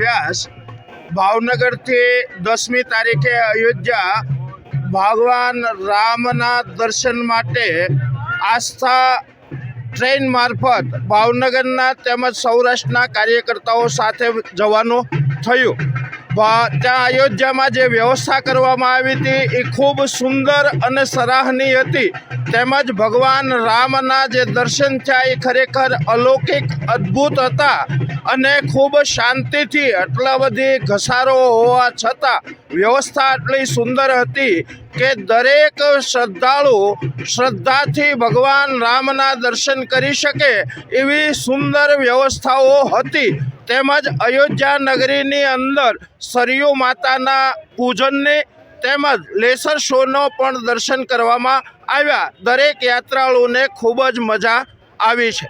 વ્યાસ ભાવનગરથી દસમી તારીખે અયોધ્યા ભગવાન રામના દર્શન માટે આસ્થા ટ્રેન મારફત ભાવનગરના તેમજ સૌરાષ્ટ્રના કાર્યકર્તાઓ સાથે જવાનું થયું. ત્યાં અયોધ્યામાં જે વ્યવસ્થા કરવામાં આવી હતી, એ ખૂબ સુંદર અને સરાહનીય હતી. તેમજ ભગવાન રામના જે દર્શન થયા, એ ખરેખર અલૌકિક, અદ્ભુત હતા અને ખૂબ શાંતિથી આટલા બધી ઘસારો હોવા છતાં વ્યવસ્થા આટલી સુંદર હતી કે દરેક શ્રદ્ધાળુ શ્રદ્ધાથી ભગવાન રામના દર્શન કરી શકે એવી સુંદર વ્યવસ્થાઓ હતી. તેમજ અયોધ્યા નગરીની અંદર સરયુ માતાના પૂજનની તેમજ લેસર શોનો પણ દર્શન કરવામાં આવ્યા. દરેક યાત્રાળુઓને ખૂબ જ મજા આવી છે.